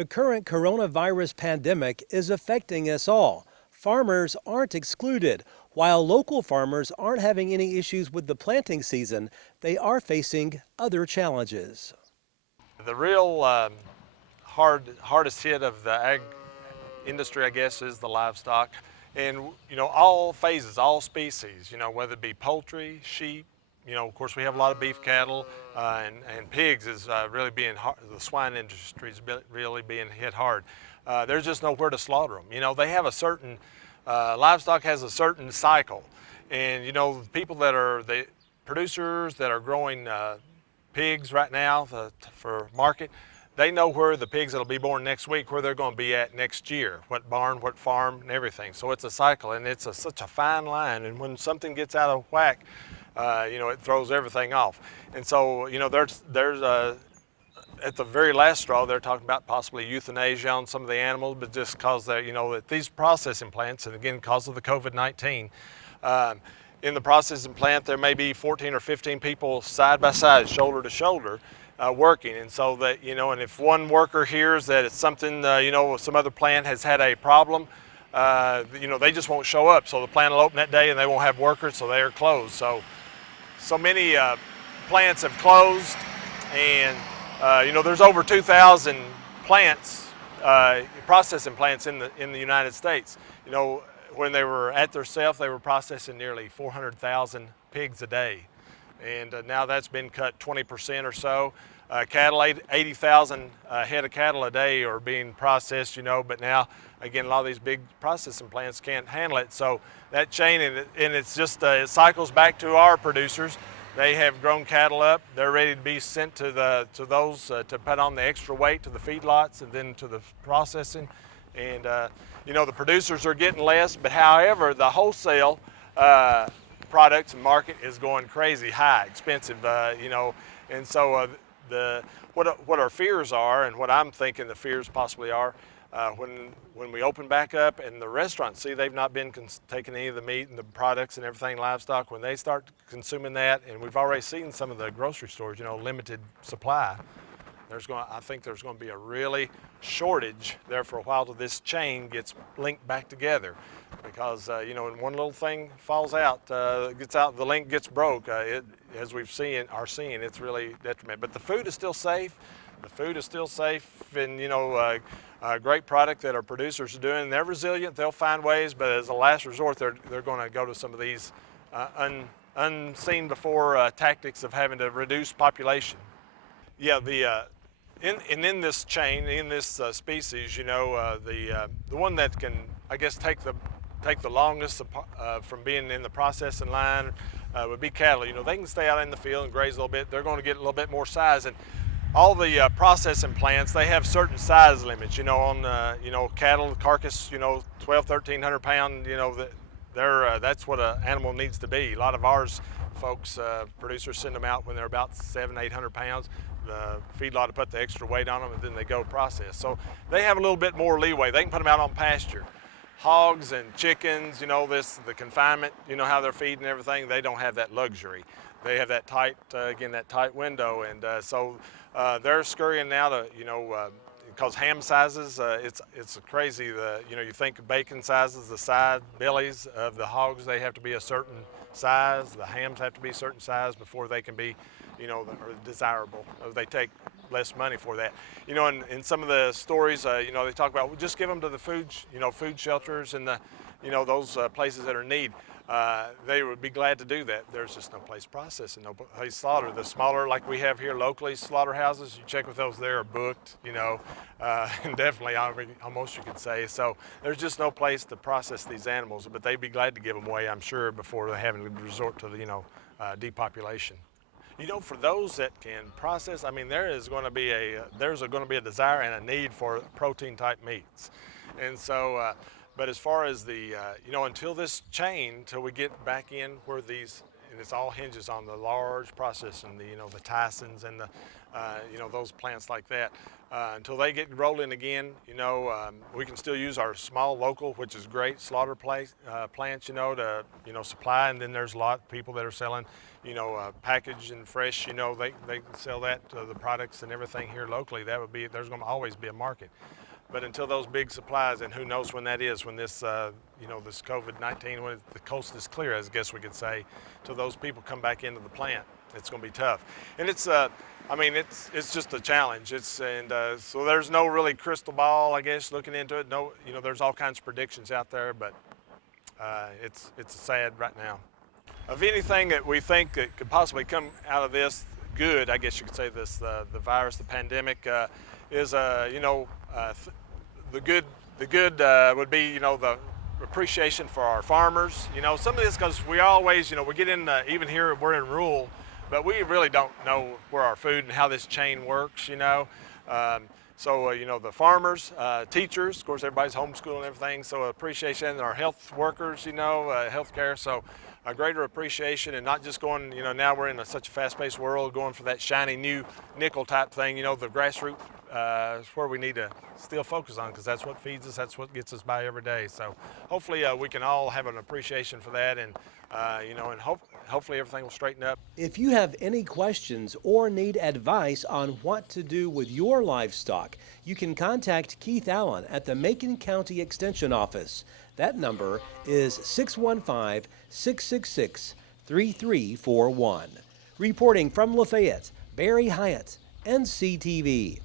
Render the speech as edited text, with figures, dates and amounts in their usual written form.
The current coronavirus pandemic is affecting us all. Farmers aren't excluded. While local farmers aren't having any issues with the planting season, they are facing other challenges. The real hardest hit of the ag industry, I guess, is the livestock. And, all phases, all species, whether it be poultry, sheep, of course we have a lot of beef cattle and pigs is really being hard, the swine industry is really being hit hard. There's just nowhere to slaughter them. They have a certain, livestock has a certain cycle. And, the people that are the producers that are growing pigs right now for market, they know where the pigs that'll be born next week, where they're going to be at next year, what barn, what farm, and everything. So it's a cycle, and it's such a fine line. And when something gets out of whack, it throws everything off. And so, there's at the very last straw, they're talking about possibly euthanasia on some of the animals, but just because that these processing plants, and again, because of the COVID-19, in the processing plant, there may be 14 or 15 people side by side, shoulder to shoulder, working. And so that, and if one worker hears that it's something, some other plant has had a problem, they just won't show up. So the plant will open that day and they won't have workers, so they are closed. So many plants have closed, and there's over 2,000 plants, processing plants in the United States. When they were at their self, they were processing nearly 400,000 pigs a day. And now that's been cut 20% or so. Cattle, 80,000 head of cattle a day are being processed, but now, again, a lot of these big processing plants can't handle it. So that chain, and it's just, it cycles back to our producers. They have grown cattle up. They're ready to be sent to those to put on the extra weight to the feedlots and then to the processing. And, the producers are getting less, but however, the wholesale products and market is going crazy high, expensive, and so what our fears are, and what I'm thinking the fears possibly are, when we open back up and the restaurants see they've not been taking any of the meat and the products and everything livestock, when they start consuming that, and we've already seen some of the grocery stores, limited supply, I think there's going to be a really shortage there for a while till this chain gets linked back together, because when one little thing falls out, the link gets broke. As we've seen, it's really detriment. But the food is still safe. The food is still safe, and a great product that our producers are doing. They're resilient. They'll find ways, but as a last resort, they're going to go to some of these unseen before tactics of having to reduce population. Yeah, in this chain, in this species, the one that can, I guess, take the longest from being in the processing line would be cattle. They can stay out in the field and graze a little bit. They're going to get a little bit more size, and all the processing plants, they have certain size limits. On cattle carcass, 1,200–1,300 pound. That's what an animal needs to be. A lot of ours folks, producers, send them out when they're about 700–800 pounds. The feedlot to put the extra weight on them, and then they go process. So they have a little bit more leeway. They can put them out on pasture. Hogs and chickens, the confinement, how they're feeding and everything, they don't have that luxury. They have that tight, that tight window, and so they're scurrying now to, because ham sizes, it's crazy. You think bacon sizes, the side bellies of the hogs, they have to be a certain size. The hams have to be a certain size before they can be, or desirable. They take less money for that. In some of the stories, they talk about, well, just give them to the food shelters and those places that are in need. They would be glad to do that. There's just no place processing, no place slaughter. The smaller, like we have here locally, slaughterhouses, you check with those, they are booked, and definitely, almost you could say. So there's just no place to process these animals, but they'd be glad to give them away, I'm sure, before they having to resort to depopulation. For those that can process, there's going to be a desire and a need for protein type meats. And so, but as far as the, until this chain, till we get back in where these, and it's all hinges on the large processing, the Tysons and the, those plants like that. until they get rolling again, you know, we can still use our small local, which is great, slaughter plants, you know, to, you know, supply. And then there's a lot of people that are selling, you know, packaged and fresh, you know, they can sell that to the products and everything here locally. That would be, there's going to always be a market. But until those big supplies, and who knows when that is, when this, you know, this COVID-19, when the coast is clear, I guess we could say, till those people come back into the plant, it's going to be tough. And it's, I mean, it's just a challenge. So there's no really crystal ball, I guess, looking into it. No, you know, there's all kinds of predictions out there, but it's sad right now. Of anything that we think that could possibly come out of this good, I guess you could say this, the virus, the pandemic, is, you know, the good would be, you know, the appreciation for our farmers. You know, some of this, because we always, you know, we get in, even here we're in rural, but we really don't know where our food and how this chain works, you know. You know, the farmers, teachers, of course, everybody's homeschooling and everything, so appreciation. Our health workers, you know, healthcare, so a greater appreciation, and not just going, you know, now we're in such a fast-paced world, going for that shiny new nickel type thing, you know, the grassroots is where we need to still focus on, because that's what feeds us, that's what gets us by every day. So hopefully we can all have an appreciation for that, and you know, and hopefully everything will straighten up. If you have any questions or need advice on what to do with your livestock, you can contact Keith Allen at the Macon County Extension Office. That number is 615-666-3341. Reporting from Lafayette, Barry Hyatt, NCTV.